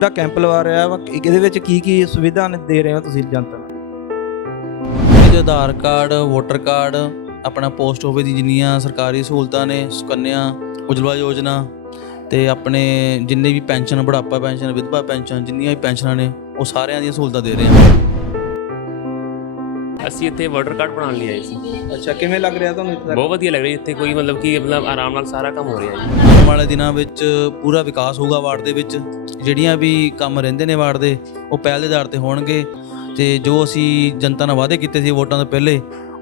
ਜਿਹੜਾ ਕੈਂਪ ਲਵਾ ਰਿਹਾ ਵਾ ਇਹ- ਇਹਦੇ ਵਿੱਚ ਕੀ ਕੀ ਸੁਵਿਧਾ ਦੇ ਰਹੇ ਹੋ ਤੁਸੀਂ ਜਨਤਾ ਨੂੰ? ਆਧਾਰ ਕਾਰਡ ਵੋਟਰ ਕਾਰਡ ਆਪਣਾ ਪੋਸਟ ਆਫਿਸ ਦੀ ਜਿੰਨੀਆਂ ਸਰਕਾਰੀ ਸਹੂਲਤਾਂ ਨੇ ਸੁਕੰਨਿਆ ਉਜਵਲਾ ਯੋਜਨਾ ਤੇ ਆਪਣੇ ਜਿੰਨੇ ਵੀ ਪੈਨਸ਼ਨ ਬੁਢਾਪਾ ਪੈਨਸ਼ਨ ਵਿਧਵਾ ਪੈਨਸ਼ਨ ਜਿੰਨੀਆਂ ਵੀ ਪੈਨਸ਼ਨਾਂ ਨੇ ਉਹ ਸਾਰਿਆਂ ਦੀਆਂ ਸਹੂਲਤਾਂ ਦੇ ਰਹੇ ਹਾਂ। ਅਸੀਂ ਇੱਥੇ ਵਾਟਰ ਕਾਰਡ ਬਣਾਉਣ ਲਈ ਆਏ ਸੀ। ਅੱਛਾ ਕਿਵੇਂ ਲੱਗ ਰਿਹਾ ਤੁਹਾਨੂੰ ਇੱਥੇ ਬਹੁਤ ਵਧੀਆ ਲੱਗ ਰਿਹਾ ਇੱਥੇ ਕੋਈ ਮਤਲਬ ਕਿ ਮਤਲਬ ਆਰਾਮ ਨਾਲ ਸਾਰਾ ਕੰਮ ਹੋ ਰਿਹਾ ਜੀ। ਆਉਣ ਵਾਲੇ ਦਿਨਾਂ ਵਿੱਚ ਪੂਰਾ ਵਿਕਾਸ ਹੋਊਗਾ ਵਾਰਡ ਦੇ ਵਿੱਚ। ਜਿਹੜੀਆਂ ਵੀ ਕੰਮ ਰਹਿੰਦੇ ਨੇ ਵਾਰਡ ਦੇ ਉਹ ਪਹਿਲ ਦੇ ਆਧਾਰ ਤੇ ਹੋਣਗੇ ਤੇ ਜੋ ਅਸੀਂ ਜਨਤਾ ਨਾਲ ਵਾਅਦੇ ਕੀਤੇ ਸੀ ਵੋਟਾਂ ਤੋਂ ਪਹਿਲੇ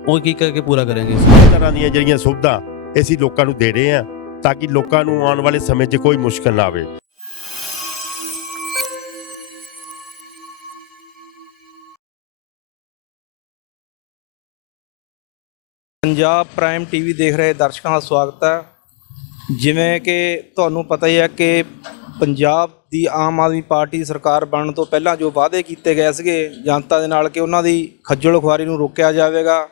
ਉਹ ਕੀ ਕਰਕੇ ਪੂਰਾ ਕਰਾਂਗੇ ਹਰ ਤਰ੍ਹਾਂ ਦੀਆਂ ਜਿਹੜੀਆਂ ਸੁਵਿਧਾ ਅਸੀਂ ਲੋਕਾਂ ਨੂੰ ਦੇ ਰਹੇ ਹਾਂ ਤਾਂ ਕਿ ਲੋਕਾਂ ਨੂੰ ਆਉਣ ਵਾਲੇ ਸਮੇਂ 'ਚ ਕੋਈ ਮੁਸ਼ਕਲ ਨਾ ਆਵੇ। ਪੰਜਾਬ ਪ੍ਰਾਈਮ ਟੀਵੀ ਦੇਖ ਰਹੇ ਦਰਸ਼ਕਾਂ ਦਾ ਸਵਾਗਤ ਹੈ। ਜਿਵੇਂ ਕਿ ਤੁਹਾਨੂੰ ਪਤਾ ਹੀ ਹੈ ਕਿ ਪੰਜਾਬ ਦੀ ਆਮ ਆਦਮੀ ਪਾਰਟੀ ਸਰਕਾਰ ਬਣਨ ਤੋਂ ਪਹਿਲਾਂ ਜੋ ਵਾਅਦੇ ਕੀਤੇ ਗਏ ਸੀਗੇ ਜਨਤਾ ਦੇ ਨਾਲ ਕਿ ਉਹਨਾਂ ਦੀ ਖੱਜਲ ਖੁਆਰੀ ਨੂੰ ਰੋਕਿਆ ਜਾਵੇਗਾ।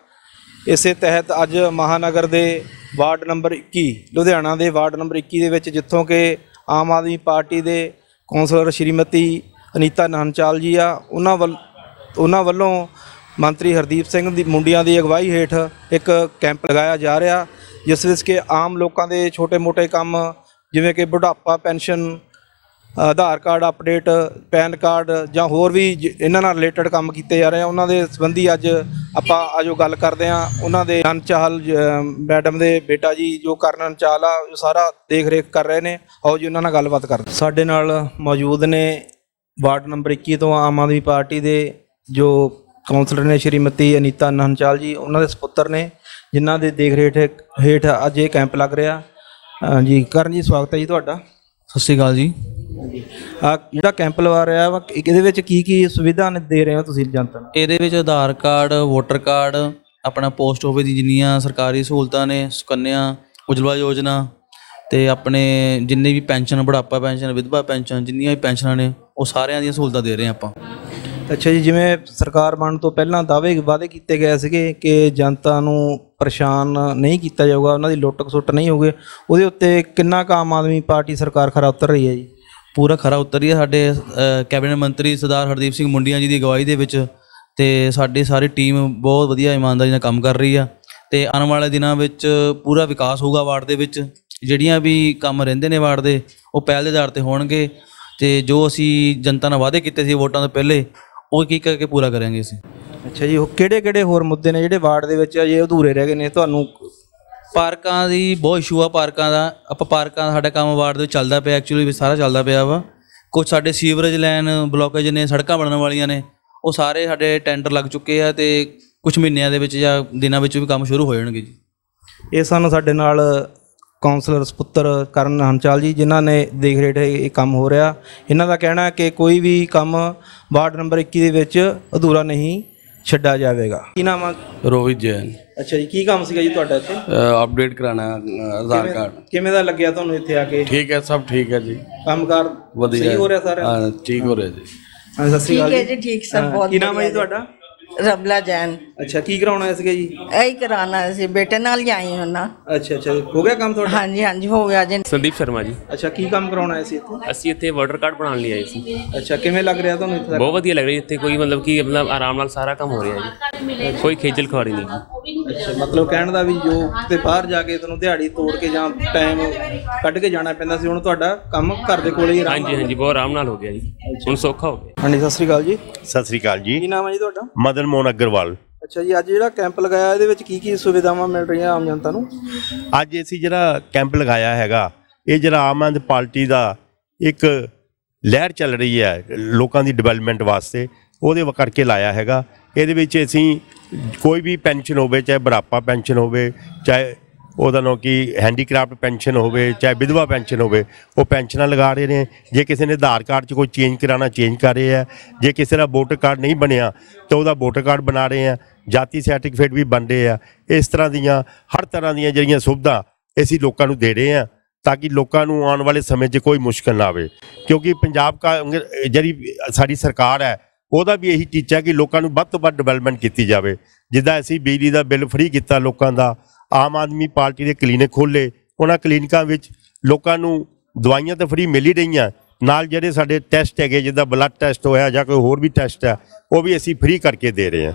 ਇਸੇ ਤਹਿਤ ਅੱਜ ਮਹਾਨਗਰ ਦੇ ਵਾਰਡ ਨੰਬਰ 21 ਲੁਧਿਆਣਾ ਦੇ ਵਾਰਡ ਨੰਬਰ 21 ਦੇ ਵਿੱਚ ਜਿੱਥੋਂ ਕਿ ਆਮ ਆਦਮੀ ਪਾਰਟੀ ਦੇ ਕੌਂਸਲਰ ਸ਼੍ਰੀਮਤੀ ਅਨੀਤਾ ਨਾਨਚਾਲ ਜੀ ਆ, ਉਹਨਾਂ ਵੱਲ ਉਹਨਾਂ ਵੱਲੋਂ ਮੰਤਰੀ ਹਰਦੀਪ ਸਿੰਘ ਦੀ ਮੁੰਡਿਆਂ ਦੀ ਅਗਵਾਈ ਹੇਠ ਇੱਕ ਕੈਂਪ ਲਗਾਇਆ ਜਾ ਰਿਹਾ, ਜਿਸ ਵਿੱਚ ਕਿ ਆਮ ਲੋਕਾਂ ਦੇ ਛੋਟੇ-ਮੋਟੇ ਕੰਮ ਜਿਵੇਂ ਕਿ ਬੁਢਾਪਾ pension Aadhaar card update PAN card ਜਾਂ ਹੋਰ ਵੀ ਜ- ਇਹਨਾਂ ਨਾਲ ਰਿਲੇਟਡ ਕੰਮ ਕੀਤੇ ਜਾ ਰਹੇ ਆ ਉਹਨਾਂ ਦੇ ਸੰਬੰਧੀ ਅੱਜ ਆਪਾਂ ਆਜੋ ਗੱਲ ਕਰਦੇ ਆ ਉਹਨਾਂ ਦੇ ਨਨਚਾਲ ਮੈਡਮ ਦੇ ਬੇਟਾ ਜੀ ਜੋ ਕਰਨ ਚਾਹਲ ਆ ਉਹ ਸਾਰਾ ਦੇਖ ਰੇਖ ਕਰ ਰਹੇ ਨੇ। ਆਓ ਜੀ ਉਹਨਾਂ ਨਾਲ ਗੱਲਬਾਤ ਕਰਦੇ ਸਾਡੇ ਨਾਲ ਮੌਜੂਦ ਨੇ ਵਾਰਡ ਨੰਬਰ 21 ਤੋਂ ਆਮ ਆਦਮੀ ਪਾਰਟੀ ਦੇ ਜੋ ਕਾਉਂਸਲਰ ਨੇ ਸ਼੍ਰੀਮਤੀ ਅਨੀਤਾ ਨਹਨਚਾਲ ਜੀ ਉਹਨਾਂ ਦੇ ਸੁਪੁੱਤਰ ਨੇ ਜਿਨ੍ਹਾਂ ਦੇ ਦੇਖ ਰੇਖ ਹੇਠ- ਹੇਠ ਅੱਜ ਇਹ ਕੈਂਪ ਲੱਗ ਰਿਹਾ। ਅ, ਜੀ ਕਰਨ ਜੀ ਸਵਾਗਤ ਹੈ ਜੀ ਤੁਹਾਡਾ। ਸਤਿ ਸ਼੍ਰੀ ਅਕਾਲ ਜੀ। ਆ ਜਿਹੜਾ ਕੈਂਪ ਲਵਾ ਰਿਹਾ ਵਾ ਇਹ- ਇਹਦੇ ਵਿੱਚ ਕੀ ਕੀ ਸੁਵਿਧਾ ਨੇ- ਦੇ ਰਹੇ ਹੋ ਤੁਸੀਂ ਜਨਤਾ ਨੂੰ? ਇਹਦੇ ਵਿੱਚ ਆਧਾਰ ਕਾਰਡ ਵੋਟਰ ਕਾਰਡ ਆਪਣਾ ਪੋਸਟ ਆਫਿਸ ਦੀ ਜਿੰਨੀਆਂ ਸਰਕਾਰੀ ਸਹੂਲਤਾਂ ਨੇ ਸੁਕੰਨਿਆ ਉਜਵਲਾ ਯੋਜਨਾ ਤੇ ਆਪਣੇ ਜਿੰਨੇ ਵੀ ਪੈਨਸ਼ਨ ਬੁਢਾਪਾ ਪੈਨਸ਼ਨ ਵਿਧਵਾ ਪੈਨਸ਼ਨ ਜਿੰਨੀਆਂ ਵੀ ਪੈਨਸ਼ਨਾਂ ਨੇ ਉਹ ਸਾਰਿਆਂ ਦੀਆਂ ਸਹੂਲਤਾਂ ਦੇ ਰਹੇ ਆਪਾਂ। ਅੱਛਾ ਜੀ ਜਿਵੇਂ ਸਰਕਾਰ ਬਣਨ ਤੋਂ ਪਹਿਲਾਂ ਦਾਅਵੇ ਵਾਅਦੇ ਕੀਤੇ ਗਏ ਸੀਗੇ ਕਿ ਜਨਤਾ ਨੂੰ ਪਰੇਸ਼ਾਨ ਨਹੀਂ ਕੀਤਾ ਜਾਊਗਾ ਉਹਨਾਂ ਦੀ ਲੁੱਟ ਖਸੁੱਟ ਨਹੀਂ ਹੋਊਗੀ ਉਹਦੇ ਉੱਤੇ ਕਿੰਨਾ ਕੁ ਆਮ ਆਦਮੀ ਪਾਰਟੀ ਸਰਕਾਰ ਖਰਾ ਉਤਰ ਰਹੀ ਹੈ ਜੀ? ਪੂਰਾ ਖਰਾ ਉਤਰੀ ਹੈ ਸਾਡੇ ਕੈਬਨਿਟ ਮੰਤਰੀ ਸਰਦਾਰ ਹਰਦੀਪ ਸਿੰਘ ਮੁੰਡੀਆਂ ਜੀ ਦੀ ਅਗਵਾਈ ਦੇ ਵਿੱਚ ਤੇ ਸਾਡੀ ਸਾਰੀ ਟੀਮ ਬਹੁਤ ਵਧੀਆ ਇਮਾਨਦਾਰੀ ਨਾਲ ਕੰਮ ਕਰ ਰਹੀ ਆ ਤੇ ਆਉਣ ਵਾਲੇ ਦਿਨਾਂ ਵਿੱਚ ਪੂਰਾ ਵਿਕਾਸ ਹੋਊਗਾ ਵਾਰਡ ਦੇ ਵਿੱਚ, ਜਿਹੜੀਆਂ ਵੀ ਕੰਮ ਰਹਿੰਦੇ ਨੇ ਵਾਰਡ ਦੇ, ਉਹ ਪਹਿਲ ਦੇ ਆਧਾਰ ਤੇ ਹੋਣਗੇ ਤੇ ਜੋ ਅਸੀਂ ਜਨਤਾ ਨਾਲ ਵਾਅਦੇ ਕੀਤੇ ਸੀ ਵੋਟਾਂ ਤੋਂ ਪਹਿਲੇ, ਉਹ ਕੀ ਕਰਕੇ ਪੂਰਾ ਕਰਾਂਗੇ ਅਸੀਂ? ਅੱਛਾ ਜੀ, ਉਹ ਕਿਹੜੇ ਕਿਹੜੇ ਹੋਰ ਮੁੱਦੇ ਨੇ ਜਿਹੜੇ ਵਾਰਡ ਦੇ ਵਿੱਚ ਅਜੇ ਅਧੂਰੇ ਰਹਿ ਗਏ ਨੇ? ਤੁਹਾਨੂੰ ਪਾਰਕਾਂ ਦੀ ਬਹੁਤ ਇਸ਼ੂ ਆ ਪਾਰਕਾਂ ਦਾ। ਆਪਾਂ ਪਾਰਕਾਂ ਦਾ ਸਾਡਾ ਕੰਮ ਵਾਰਡ ਦੇ ਚੱਲਦਾ ਪਿਆ ਐਕਚੁਅਲੀ ਸਾਰਾ ਚੱਲਦਾ ਪਿਆ ਵਾ। ਕੁਝ ਸਾਡੇ ਸੀਵਰੇਜ ਲਾਈਨ ਬਲੋਕੇਜ ਨੇ, ਸੜਕਾਂ ਬਣਨ ਵਾਲੀਆਂ ਨੇ, ਉਹ ਸਾਰੇ ਸਾਡੇ ਟੈਂਡਰ ਲੱਗ ਚੁੱਕੇ ਆ ਤੇ ਕੁਝ ਮਹੀਨਿਆਂ ਦੇ ਵਿੱਚ ਜਾਂ ਦਿਨਾਂ ਵਿੱਚ ਵੀ ਕੰਮ ਸ਼ੁਰੂ ਹੋ ਜਾਣਗੇ ਜੀ। ਇਹ ਸਾਨੂੰ ਸਾਡੇ ਨਾਲ ਕਾਉਂਸਲਰ ਸੁਪੁੱਤਰ ਕਰਨ ਹੰਚਾਲ ਜੀ, ਜਿਨ੍ਹਾਂ ਨੇ ਦੇਖ ਰੇਖ ਇਹ ਕੰਮ ਹੋ ਰਿਹਾ। ਇਹਨਾਂ ਦਾ ਕਹਿਣਾ ਹੈ ਕਿ ਕੋਈ ਵੀ ਕੰਮ ਵਾਰਡ ਨੰਬਰ 21 ਦੇ ਵਿੱਚ ਅਧੂਰਾ ਨਹੀਂ ਛੱਡਿਆ ਜਾਵੇਗਾ। ਕੀ ਨਾਮ ਆ? ਰੋਹਿਤ ਜੈਨ। ਅੱਛਾ ਜੀ ਕੀ ਕੰਮ ਸੀਗਾ ਜੀ ਤੁਹਾਡਾ ਇੱਥੇ? ਅਪਡੇਟ ਕਰਾਣਾ ਆਧਾਰ ਕਾਰਡ ਕਿਵੇਂ ਦਾ ਲੱਗਿਆ ਤੁਹਾਨੂੰ ਇੱਥੇ ਆ ਕੇ? ਠੀਕ ਹੈ ਸਭ ਠੀਕ ਹੈ ਜੀ। ਕੰਮਕਾਰ ਵਧੀਆ। ਸਹੀ ਹੋ ਰਿਹਾ ਸਾਰਾ ਹਾਂ ਠੀਕ ਹੋ ਰਿਹਾ ਜੀ। ਹਾਂ ਸਤਿ ਸ਼੍ਰੀ ਠੀਕ ਅਕਾਲ ਹੈ ਜੀ। ਠੀਕ ਸਭ ਬਹੁਤ ਕੀ ਨਾਮ ਹੈ ਜੀ। ਤੁਹਾਡਾ? ਰਬਲਾ ਜੈਨ। ਅੱਛਾ ਕੀ ਕਰਾਉਣਾ ਸੀਗਾ ਜੀ? ਇਹੀ ਕਰਾਣਾ ਸੀ ਬੇਟੇ ਨਾਲ ਹੀ ਆਈ ਹਾਂ ਨਾ। ਅੱਛਾ ਅੱਛਾ ਹੋ ਗਿਆ ਕੰਮ ਤੁਹਾਡਾ? ਹਾਂਜੀ ਹਾਂਜੀ ਹੋ ਗਿਆ ਜੀ। ਸੰਦੀਪ ਸ਼ਰਮਾ ਜੀ। ਅੱਛਾ ਕੀ ਕੰਮ ਕਰਾਉਣਾ ਸੀ ਇੱਥੇ? ਅਸੀਂ ਇੱਥੇ ਵਾਟਰ ਕਾਰਡ ਬਣਾਉਣ ਲਈ ਆਏ ਸੀ। ਅੱਛਾ ਕਿਵੇਂ ਲੱਗ ਰਿਹਾ ਤੁਹਾਨੂੰ ਇੱਥੇ? ਦਾ ਬਹੁਤ ਵਧੀਆ ਲੱਗ ਰਿਹਾ ਇੱਥੇ ਕੋਈ ਮਤਲਬ ਕਿ ਮਤਲਬ ਆਰਾਮ ਨਾਲ ਸਾਰਾ ਕੰਮ ਹੋ ਰਿਹਾ ਜੀ। ਕੋਈ ਖੇਚਲ ਖੁਆਰੀ ਨਹੀਂ। ਜੀ ਅੱਛਾ ਮਤਲਬ ਕਹਿਣ ਦਾ ਵੀ ਜੋ ਕਿਤੇ ਬਾਹਰ ਜਾ ਕੇ ਤੁਹਾਨੂੰ ਦਿਹਾੜੀ ਤੋੜ ਕੇ ਜਾਂ ਟਾਈਮ ਕੱਢ ਕੇ ਜਾਣਾ ਪੈਂਦਾ ਸੀ ਹੁਣ ਤੁਹਾਡਾ ਕੰਮ ਘਰ ਦੇ ਕੋਲੇ ਹੀ ਆਰਾਮ ਹਾਂਜੀ ਹਾਂਜੀ ਬਹੁਤ ਆਰਾਮ ਨਾਲ ਹੋ ਗਿਆ ਜੀ। ਹੁਣ ਸੌਖਾ ਹੋ ਗਿਆ। ਹਾਂਜੀ ਸਤਿ ਸ੍ਰੀ ਅਕਾਲ ਜੀ। ਸਤਿ ਸ੍ਰੀ ਅਕਾਲ ਕੀ ਜੀ ਨਾਮ ਹੈ ਜੀ ਤੁਹਾਡਾ? ਮਦਨ ਮੋਹਨ ਅਗਰਵਾਲ। ਅੱਛਾ ਜੀ ਅੱਜ ਜਿਹੜਾ ਕੈਂਪ ਲਗਾਇਆ ਇਹਦੇ ਵਿੱਚ ਕੀ ਕੀ ਸੁਵਿਧਾਵਾਂ ਮਿਲ ਰਹੀਆਂ ਆਮ ਜਨਤਾ ਨੂੰ? ਅੱਜ ਅਸੀਂ ਜਿਹੜਾ ਕੈਂਪ ਲਗਾਇਆ ਹੈਗਾ ਇਹ ਜਿਹੜਾ ਆਮ ਆਦਮੀ ਪਾਰਟੀ ਦਾ ਇੱਕ ਲਹਿਰ ਚੱਲ ਰਹੀ ਹੈ ਲੋਕਾਂ ਦੀ ਡਿਵੈਲਪਮੈਂਟ ਵਾਸਤੇ। ਉਹਦੇ ਵ- ਕਰਕੇ ਲਾਇਆ ਹੈਗਾ। ਇਹਦੇ ਵਿੱਚ ਅਸੀਂ ਕੋਈ ਵੀ ਪੈਨਸ਼ਨ ਹੋਵੇ, ਚਾਹੇ ਬੁਢਾਪਾ ਪੈਨਸ਼ਨ ਹੋਵੇ, ਚਾਹੇ ਉਹਦਾ ਨਾਂ ਕਿ ਹੈਂਡੀਕ੍ਰਾਫਟ ਪੈਨਸ਼ਨ ਹੋਵੇ, ਚਾਹੇ ਵਿਧਵਾ ਪੈਨਸ਼ਨ ਹੋਵੇ, ਉਹ ਪੈਨਸ਼ਨਾਂ ਲਗਾ ਰਹੇ ਨੇ। ਜੇ ਕਿਸੇ ਨੇ ਆਧਾਰ ਕਾਰਡ 'ਚ ਕੋਈ ਚੇਂਜ ਕਰਾਉਣਾ, ਚੇਂਜ ਕਰ ਰਹੇ ਆ ਜੇ ਕਿਸੇ ਦਾ ਵੋਟਰ ਕਾਰਡ ਨਹੀਂ ਬਣਿਆ, ਤਾਂ ਉਹਦਾ ਵੋਟਰ ਕਾਰਡ ਬਣਾ ਰਹੇ ਆ। ਜਾਤੀ ਸਰਟੀਫਿਕੇਟ ਵੀ ਬਣ ਰਹੇ ਆ। ਇਸ ਤਰ੍ਹਾਂ ਦੀਆਂ, ਹਰ ਤਰ੍ਹਾਂ ਦੀਆਂ ਜਿਹੜੀਆਂ ਸੁਵਿਧਾ ਅਸੀਂ ਲੋਕਾਂ ਨੂੰ ਦੇ ਰਹੇ ਆ, ਤਾਂ ਕਿ ਲੋਕਾਂ ਨੂੰ ਆਉਣ ਵਾਲੇ ਸਮੇਂ 'ਚ ਕੋਈ ਮੁਸ਼ਕਲ ਨਾ ਆਵੇ। ਕਿਉਂਕਿ ਪੰਜਾਬ ਕਾ ਜਿਹੜੀ ਸਾਡੀ ਸਰਕਾਰ ਹੈ ਉਹਦਾ ਵੀ ਇਹੀ ਟੀਚਾ ਕਿ ਲੋਕਾਂ ਨੂੰ ਵੱਧ ਤੋਂ ਵੱਧ ਡਿਵੈਲਪਮੈਂਟ ਕੀਤੀ ਜਾਵੇ। ਜਿੱਦਾਂ ਅਸੀਂ ਬਿਜਲੀ ਦਾ ਬਿੱਲ ਫ੍ਰੀ ਕੀਤਾ ਲੋਕਾਂ ਦਾ, ਆਮ ਆਦਮੀ ਪਾਰਟੀ ਦੇ ਕਲੀਨਿਕ ਖੋਲੇ ਉਹਨਾਂ ਕਲੀਨਿਕਾਂ ਵਿੱਚ ਲੋਕਾਂ ਨੂੰ ਦਵਾਈਆਂ ਤਾਂ ਫ੍ਰੀ ਮਿਲ ਹੀ ਰਹੀਆਂ। ਨਾਲ ਜਿਹੜੇ ਸਾਡੇ ਟੈਸਟ ਹੈਗੇ, ਜਿੱਦਾਂ ਬਲੱਡ ਟੈਸਟ ਹੋਇਆ ਜਾਂ ਕੋਈ ਹੋਰ ਵੀ ਟੈਸਟ ਹੈ, ਉਹ ਵੀ ਅਸੀਂ ਫ੍ਰੀ ਕਰਕੇ ਦੇ ਰਹੇ ਹਾਂ।